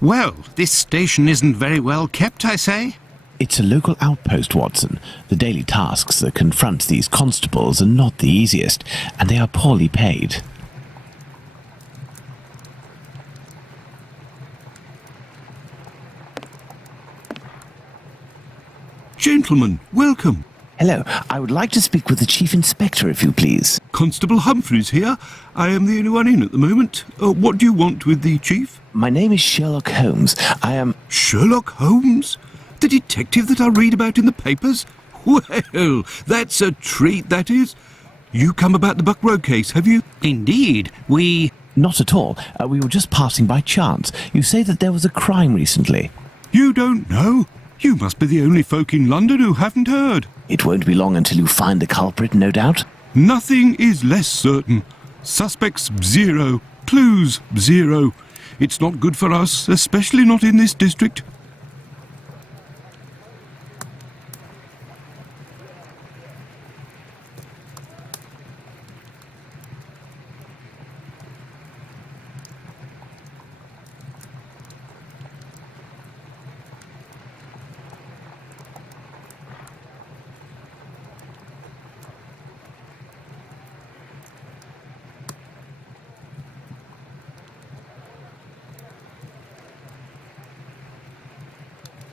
Well, this station isn't very well kept, I say. It's a local outpost, Watson. The daily tasks that confront these constables are not the easiest, and they are poorly paid. Gentlemen, welcome. Hello, I would like to speak with the Chief Inspector, if you please. Constable Humphreys here. I am the only one in at the moment. What do you want with the Chief? My name is Sherlock Holmes. I am... Sherlock Holmes? The detective that I read about in the papers? Well, that's a treat, that is. You come about the Buck Road case, have you? Indeed, we... Not at all. We were just passing by chance. You say that there was a crime recently. You don't know? You must be the only folk in London who haven't heard. It won't be long until you find the culprit, no doubt. Nothing is less certain. Suspects, 0. Clues, 0. It's not good for us, especially not in this district.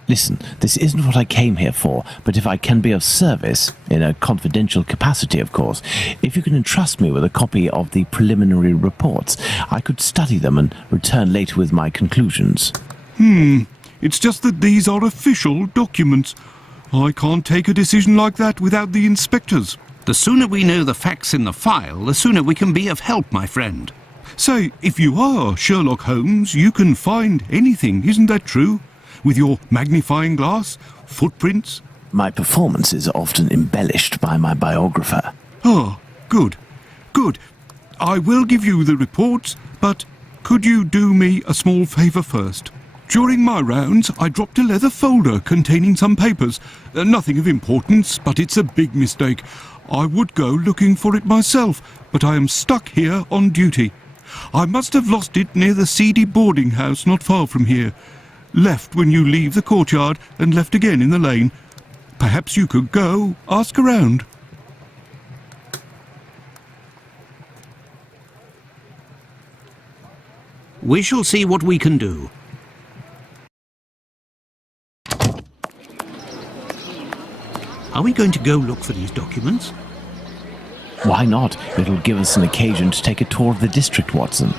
Listen, this isn't what I came here for, but if I can be of service, in a confidential capacity, of course, if you can entrust me with a copy of the preliminary reports, I could study them and return later with my conclusions. It's just that these are official documents. I can't take a decision like that without the inspectors. The sooner we know the facts in the file, the sooner we can be of help, my friend. So, if you are Sherlock Holmes, you can find anything, isn't that true? With your magnifying glass, footprints? My performance is often embellished by my biographer. Ah, good. Good. I will give you the reports, but could you do me a small favour first? During my rounds, I dropped a leather folder containing some papers. Nothing of importance, but it's a big mistake. I would go looking for it myself, but I am stuck here on duty. I must have lost it near the seedy boarding house not far from here. Left when you leave the courtyard and left again in the lane. Perhaps you could go, ask around. We shall see what we can do. Are we going to go look for these documents? Why not? It'll give us an occasion to take a tour of the district, Watson.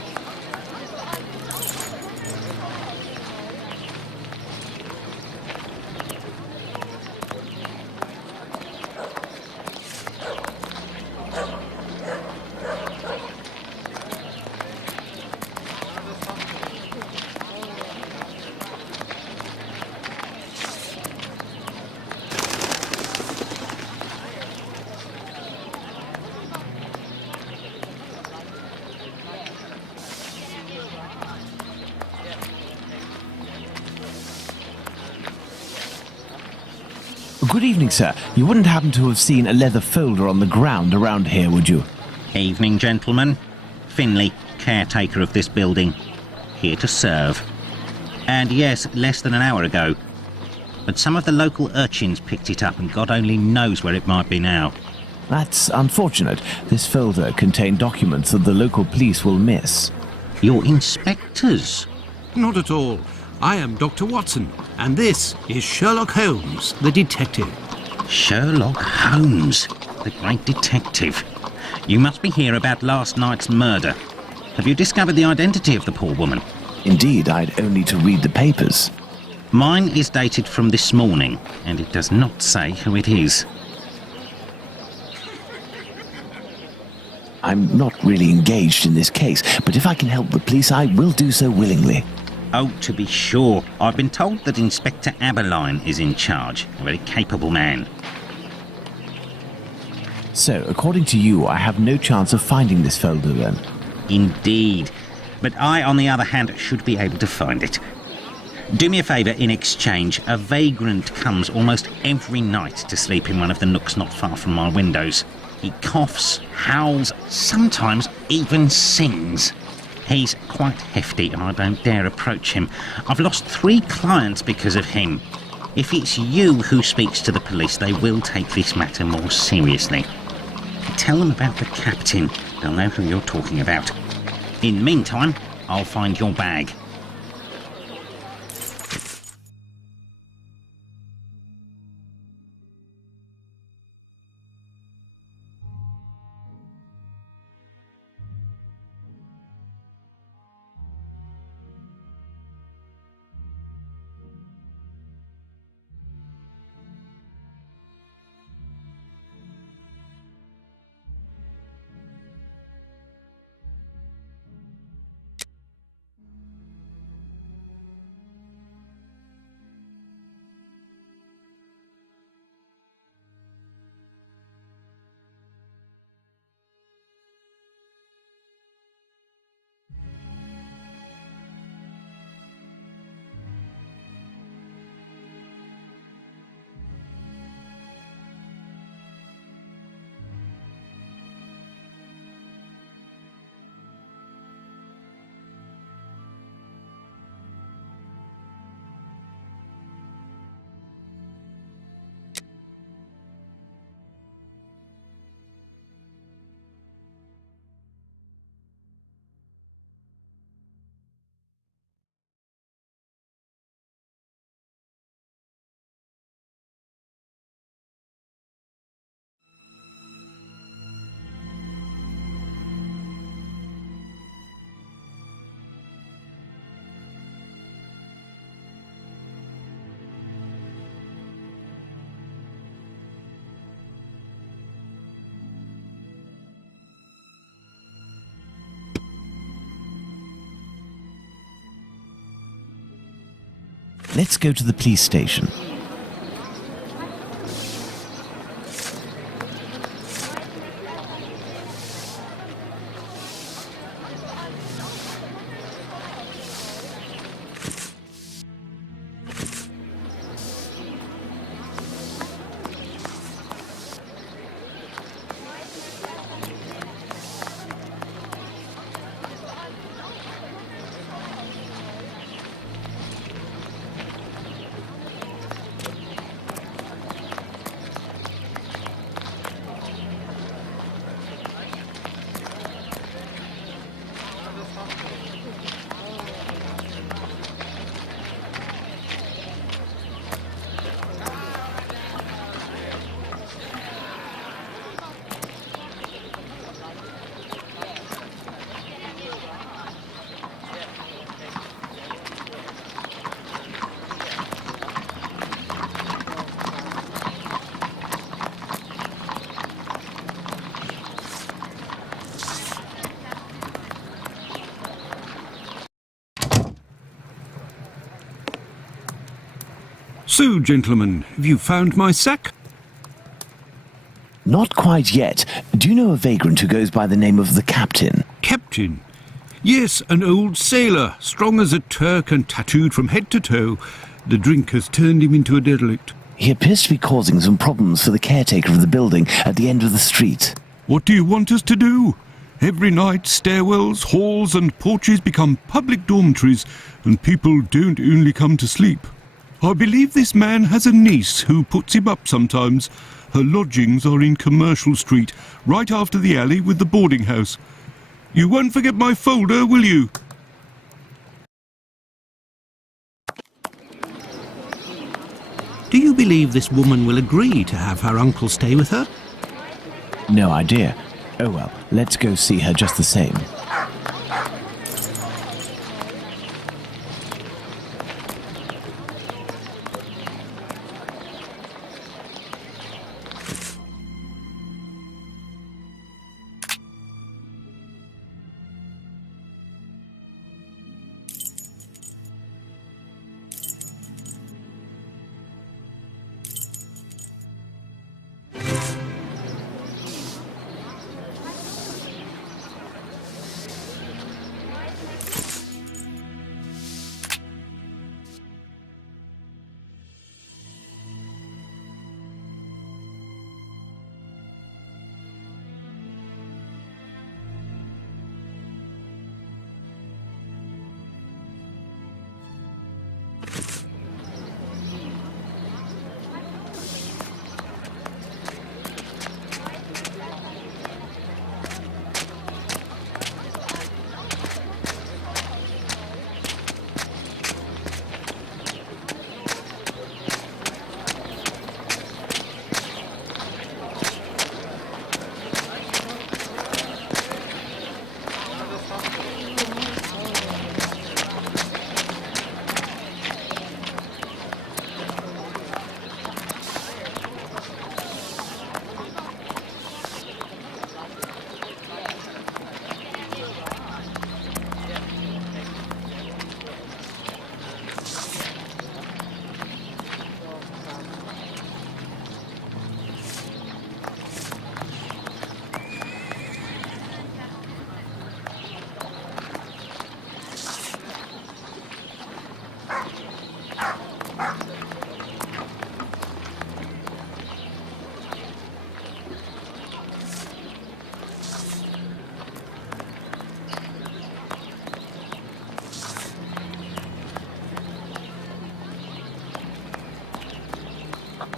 Good evening, sir. You wouldn't happen to have seen a leather folder on the ground around here, would you? Evening, gentlemen. Finley, caretaker of this building. Here to serve. And yes, less than an hour ago. But some of the local urchins picked it up and God only knows where it might be now. That's unfortunate. This folder contained documents that the local police will miss. Your inspectors? Not at all. I am Dr. Watson, and this is Sherlock Holmes, the detective. Sherlock Holmes, the great detective. You must be here about last night's murder. Have you discovered the identity of the poor woman? Indeed, I'd only to read the papers. Mine is dated from this morning, and it does not say who it is. I'm not really engaged in this case, but if I can help the police, I will do so willingly. Oh, to be sure. I've been told that Inspector Aberline is in charge. A very capable man. So, according to you, I have no chance of finding this folder then? Indeed. But I, on the other hand, should be able to find it. Do me a favour in exchange. A vagrant comes almost every night to sleep in one of the nooks not far from my windows. He coughs, howls, sometimes even sings. He's quite hefty and I don't dare approach him. I've lost 3 clients because of him. If it's you who speaks to the police, they will take this matter more seriously. Tell them about the captain. They'll know who you're talking about. In the meantime, I'll find your bag. Let's go to the police station. So, gentlemen, have you found my sack? Not quite yet. Do you know a vagrant who goes by the name of the Captain? Captain? Yes, an old sailor, strong as a Turk and tattooed from head to toe. The drink has turned him into a derelict. He appears to be causing some problems for the caretaker of the building at the end of the street. What do you want us to do? Every night, stairwells, halls and porches become public dormitories, and people don't only come to sleep. I believe this man has a niece who puts him up sometimes. Her lodgings are in Commercial Street, right after the alley with the boarding house. You won't forget my folder, will you? Do you believe this woman will agree to have her uncle stay with her? No idea. Oh well, let's go see her just the same.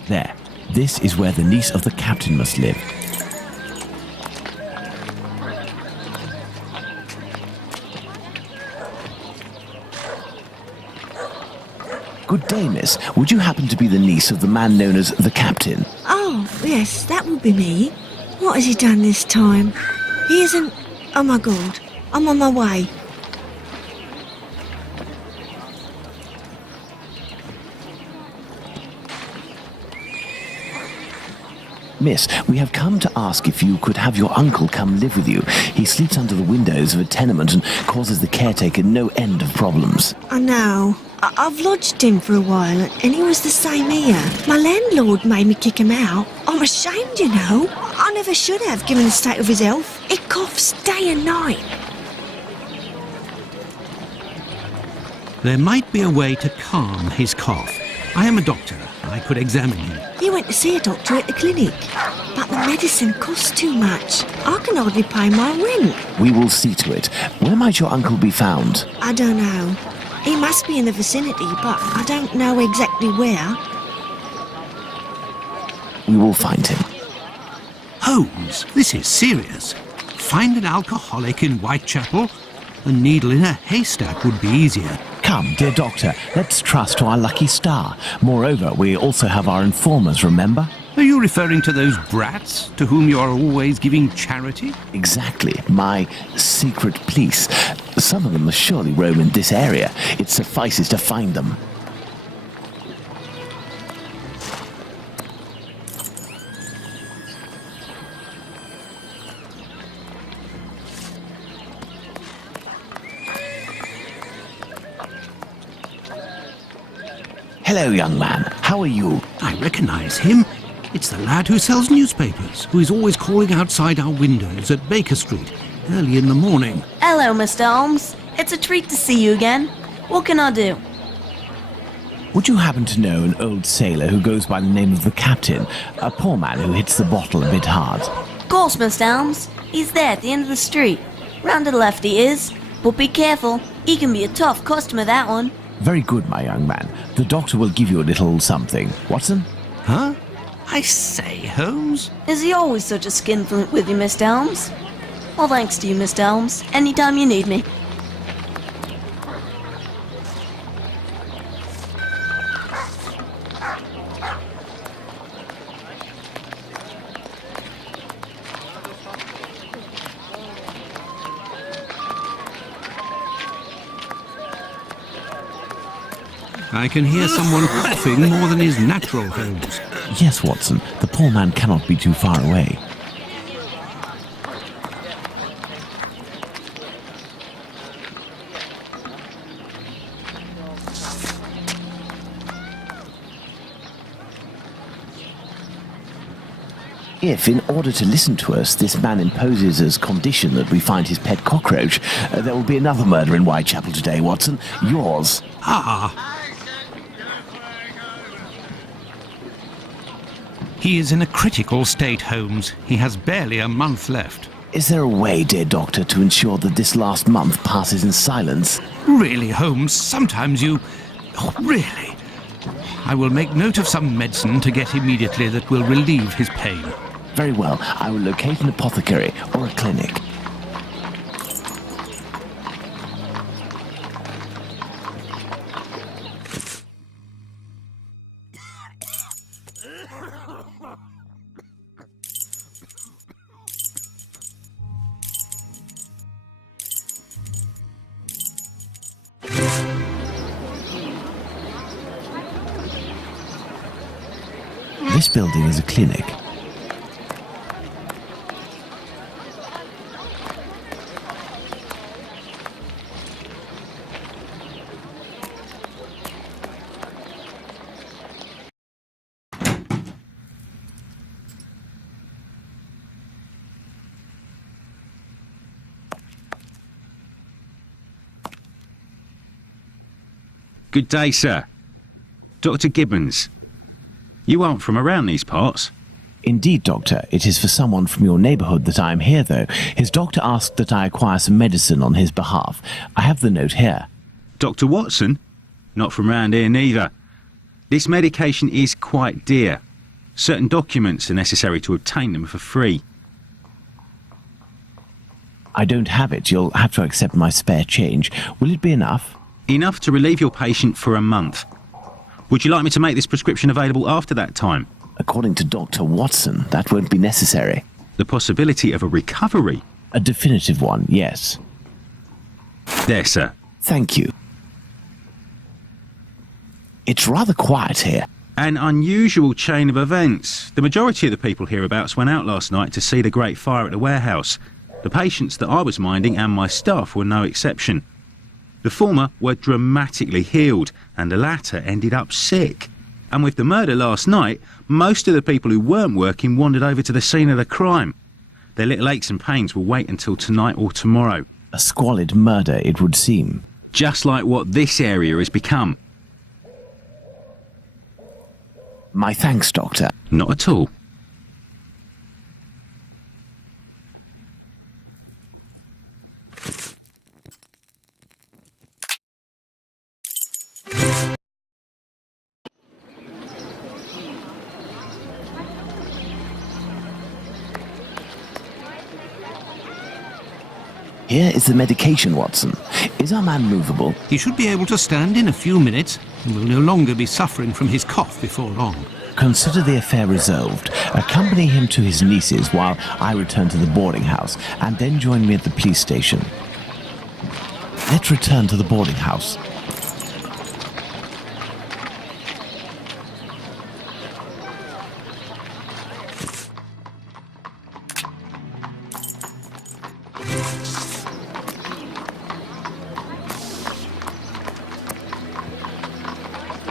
There. This is where the niece of the captain must live. Good day, miss. Would you happen to be the niece of the man known as the captain? Oh, yes, that would be me. What has he done this time? He isn't... Oh my God, I'm on my way. Miss, we have come to ask if you could have your uncle come live with you. He sleeps under the windows of a tenement and causes the caretaker no end of problems. I know. I've lodged him for a while, and he was the same here. My landlord made me kick him out. I'm ashamed, you know. I never should have, given the state of his health. He coughs day and night. There might be a way to calm his cough. I am a doctor. I could examine him. He went to see a doctor at the clinic, but the medicine costs too much. I can hardly pay my rent. We will see to it. Where might your uncle be found? I don't know. He must be in the vicinity, but I don't know exactly where. We will find him. Holmes, this is serious. Find an alcoholic in Whitechapel? A needle in a haystack would be easier. Come, dear doctor, let's trust to our lucky star. Moreover, we also have our informers, remember? Are you referring to those brats to whom you are always giving charity? Exactly, my secret police. Some of them must surely roam in this area. It suffices to find them. Hello, young man. How are you? I recognise him. It's the lad who sells newspapers, who is always calling outside our windows at Baker Street early in the morning. Hello, Mr. Holmes. It's a treat to see you again. What can I do? Would you happen to know an old sailor who goes by the name of the captain? A poor man who hits the bottle a bit hard. Of course, Mr. Holmes. He's there at the end of the street. Round to the left he is. But be careful. He can be a tough customer, that one. Very good, my young man. The doctor will give you a little something. Watson? Huh? I say, Holmes? Is he always such a skinflint with you, Mr. Holmes? Well, thanks to you, Mr. Holmes. Anytime you need me. I can hear someone coughing more than is natural, Holmes. Yes, Watson. The poor man cannot be too far away. If, in order to listen to us, this man imposes as condition that we find his pet cockroach, there will be another murder in Whitechapel today, Watson. Yours. Ah! He is in a critical state, Holmes. He has barely a month left. Is there a way, dear doctor, to ensure that this last month passes in silence? Really, Holmes, sometimes you... Oh, really? I will make note of some medicine to get immediately that will relieve his pain. Very well. I will locate an apothecary or a clinic. This building is a clinic. Good day, sir. Dr. Gibbons. You aren't from around these parts? Indeed, Doctor. It is for someone from your neighbourhood that I am here, though. His doctor asked that I acquire some medicine on his behalf. I have the note here. Dr. Watson? Not from round here neither. This medication is quite dear. Certain documents are necessary to obtain them for free. I don't have it. You'll have to accept my spare change. Will it be enough? Enough to relieve your patient for a month. Would you like me to make this prescription available after that time? According to Dr. Watson, that won't be necessary. The possibility of a recovery? A definitive one, yes. There, sir. Thank you. It's rather quiet here. An unusual chain of events. The majority of the people hereabouts went out last night to see the great fire at the warehouse. The patients that I was minding and my staff were no exception. The former were dramatically healed, and the latter ended up sick. And with the murder last night, most of the people who weren't working wandered over to the scene of the crime. Their little aches and pains will wait until tonight or tomorrow. A squalid murder, it would seem. Just like what this area has become. My thanks, Doctor. Not at all. Here is the medication, Watson. Is our man movable? He should be able to stand in a few minutes and will no longer be suffering from his cough before long. Consider the affair resolved. Accompany him to his niece's while I return to the boarding house, and then join me at the police station. Let's return to the boarding house.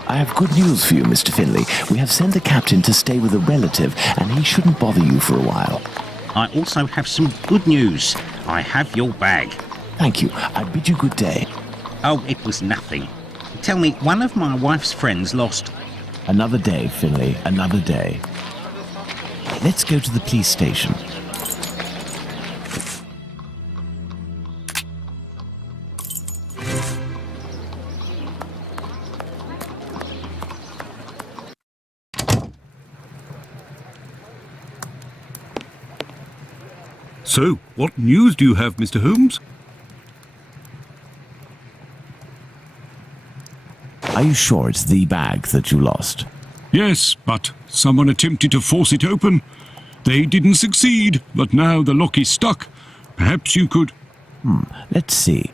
I have good news for you, Mr. Finley. We have sent the captain to stay with a relative, and he shouldn't bother you for a while. I also have some good news. I have your bag. Thank you. I bid you good day. Oh, it was nothing. Tell me, one of my wife's friends lost... Another day, Finley. Another day. Let's go to the police station. So, what news do you have, Mr. Holmes? Are you sure it's the bag that you lost? Yes, but someone attempted to force it open. They didn't succeed, but now the lock is stuck. Perhaps you could... Let's see.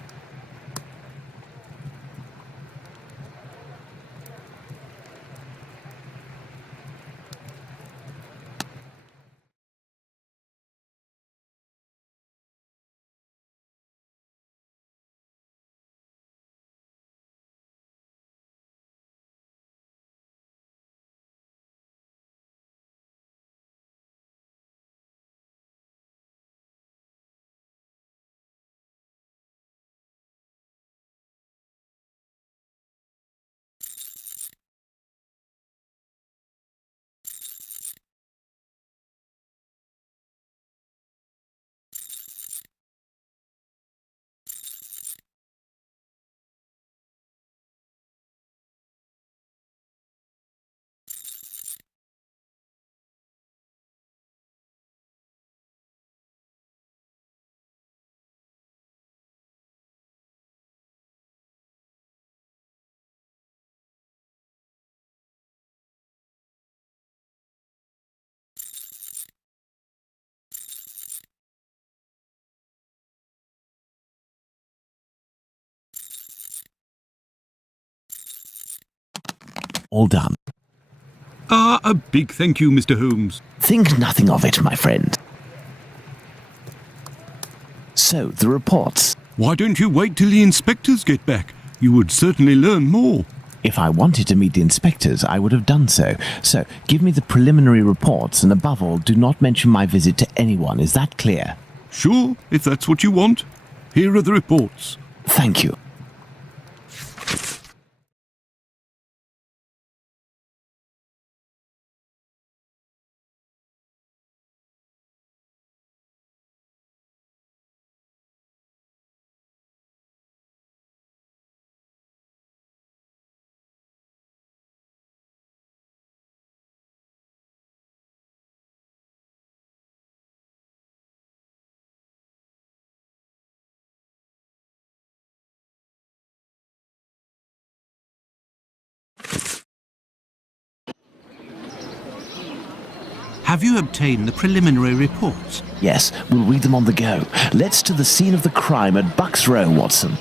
All done. A big thank you, Mr. Holmes. Think nothing of it, my friend. So, the reports. Why don't you wait till the inspectors get back? You would certainly learn more. If I wanted to meet the inspectors, I would have done so. So, give me the preliminary reports, and above all, do not mention my visit to anyone. Is that clear? Sure, if that's what you want. Here are the reports. Thank you. Have you obtained the preliminary reports? Yes, we'll read them on the go. Let's to the scene of the crime at Bucks Row, Watson.